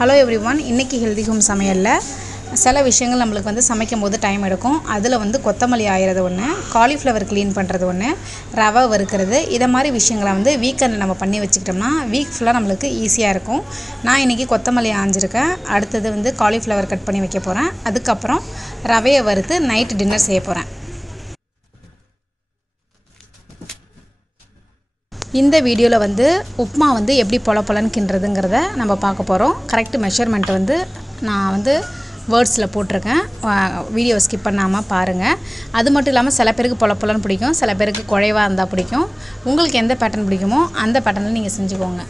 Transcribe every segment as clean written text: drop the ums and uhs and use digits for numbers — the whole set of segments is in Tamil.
ஹலோ எவ்ரிவான், இன்றைக்கி ஹெல்தி ஹோம் சமையலில் சில விஷயங்கள் நம்மளுக்கு வந்து சமைக்கும் போது டைம் எடுக்கும். அதில் வந்து கொத்தமல்லி ஆயிறது ஒன்று, காலிஃப்ளவர் க்ளீன் பண்ணுறது ஒன்று, ரவை வறுக்கிறது, இதை மாதிரி விஷயங்களை வந்து வீக்கெண்டில் நம்ம பண்ணி வச்சுக்கிட்டோம்னா வீக் ஃபுல்லாக நம்மளுக்கு ஈஸியாக இருக்கும். நான் இன்றைக்கி கொத்தமல்லி ஆஞ்சிருக்கேன். அடுத்தது வந்து காலிஃப்ளவர் கட் பண்ணி வைக்க போகிறேன். அதுக்கப்புறம் ரவையை வறுத்து நைட்டு டின்னர் செய்ய போகிறேன். இந்த வீடியோவில் வந்து உப்மா வந்து எப்படி பொலன்னு கிண்டுறதுங்கிறத நம்ம பார்க்க போகிறோம். கரெக்ட் மெஷர்மெண்ட் வந்து நான் வந்து வேர்ட்ஸில் போட்டிருக்கேன். வீடியோ ஸ்கிப் பண்ணாமல் பாருங்கள். அது மட்டும் இல்லாமல் சில பேருக்கு பொலன்னு பிடிக்கும், சில பேருக்கு குழைவாக இருந்தால் பிடிக்கும். உங்களுக்கு எந்த பேட்டர்ன் பிடிக்குமோ அந்த பேட்டர்னில் நீங்கள் செஞ்சுக்கோங்க.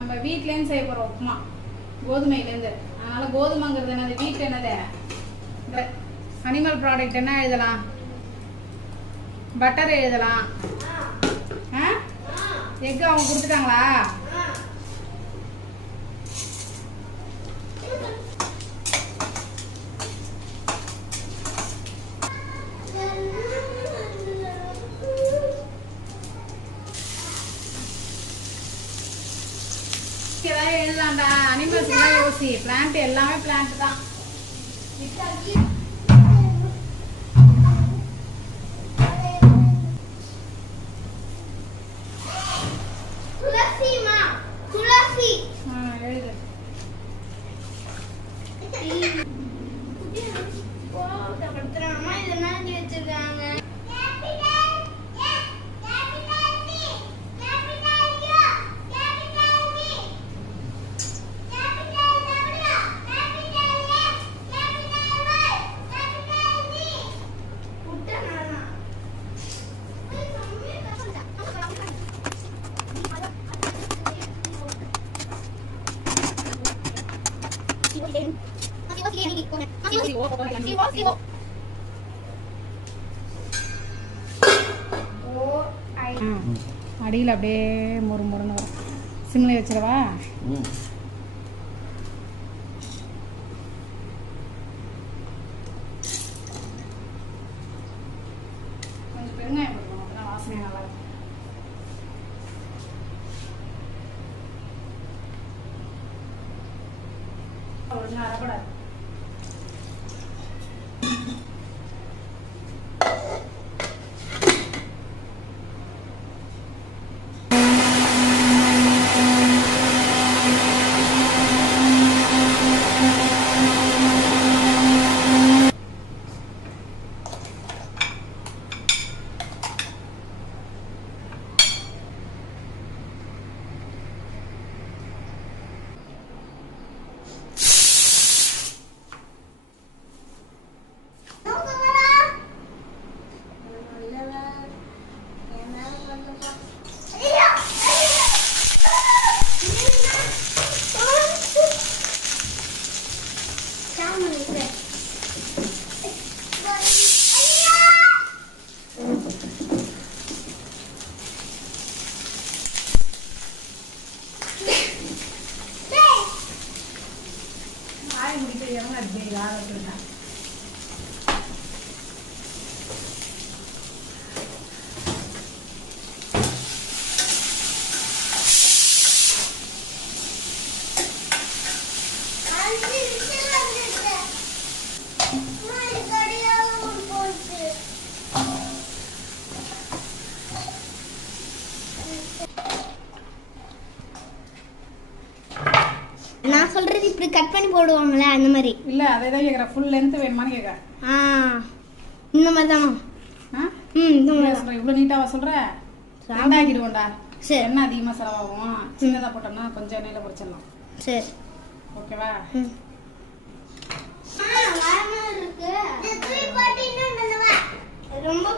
நம்ம வீட்லேருந்து செய்ய போகிற உப்புமா கோதுமையிலேருந்து. அதனால் கோதுமைங்கிறது என்னது, வீட்டில் என்னது, அனிமல் ப்ராடக்ட் என்ன எழுதலாம், பட்டர் எழுதலாம். எக்கு அவங்க கொடுத்துட்டாங்களா? ஏதாவது எழுதலாம்டா, அனிமல்ஸ் தான் யோசி. பிளான்ட் எல்லாமே பிளான்ட் தான். அடியில் அப்படியே முறுமுறுன்னு வரும். சிம்மில் வச்சிடவா? கொஞ்சம் பெருங்காயம் போடணும், அப்பதான் வாசனை நல்லா இருக்கும். ஒழுங்காக அரைப்படாது. நான் சொல்றேன். போடுறது இப்படி கட் பண்ணி போடுவாங்களே அந்த மாதிரி இல்ல அதே தான் கேக்குறேன். ஃபுல் லென்த் வேணுமான்னு கேக்குறேன். இந்த மாதிரி தானா? இந்த மாதிரி சொல்றேன். இவ்வளவு நீட்டாவா சொல்ற? ரெண்டாக்கிடுவோம்டா. சரி. என்ன அதிகமா செலவாகும்? சின்னதா போட்டோம்னா கொஞ்சம் எண்ணெயில பொரிச்சிடலாம். சரி. ஓகேவா? ரொம்ப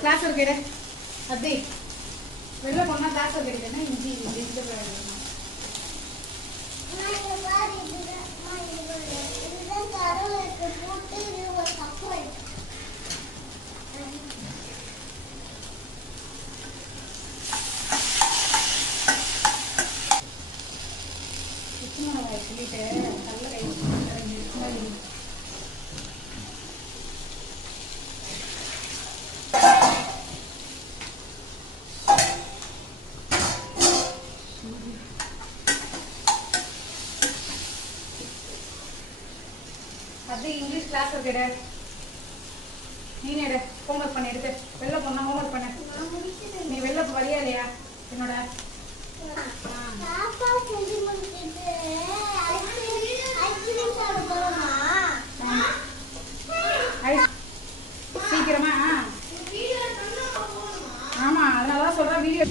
கிளாஸ் இருக்குடே. அத்தி வெளில போனா கிளாஸ் இருக்குடேன்னா இஞ்சி இந்த சொல்லிட்டு நல்ல கை அது இங்கிலீஷ் கிளாஸ் இருக்குடே. நீனே ஹோம்ஒர்க் பண்ணி எடுத்து வெளில போனா ஹோம்ஒர்க் பண்ண. நீ வெளில வரியா இல்லையா என்னோட? சீக்கிரமா. ஆமா அதனாலதான் சொல்றேன் வீடியோ.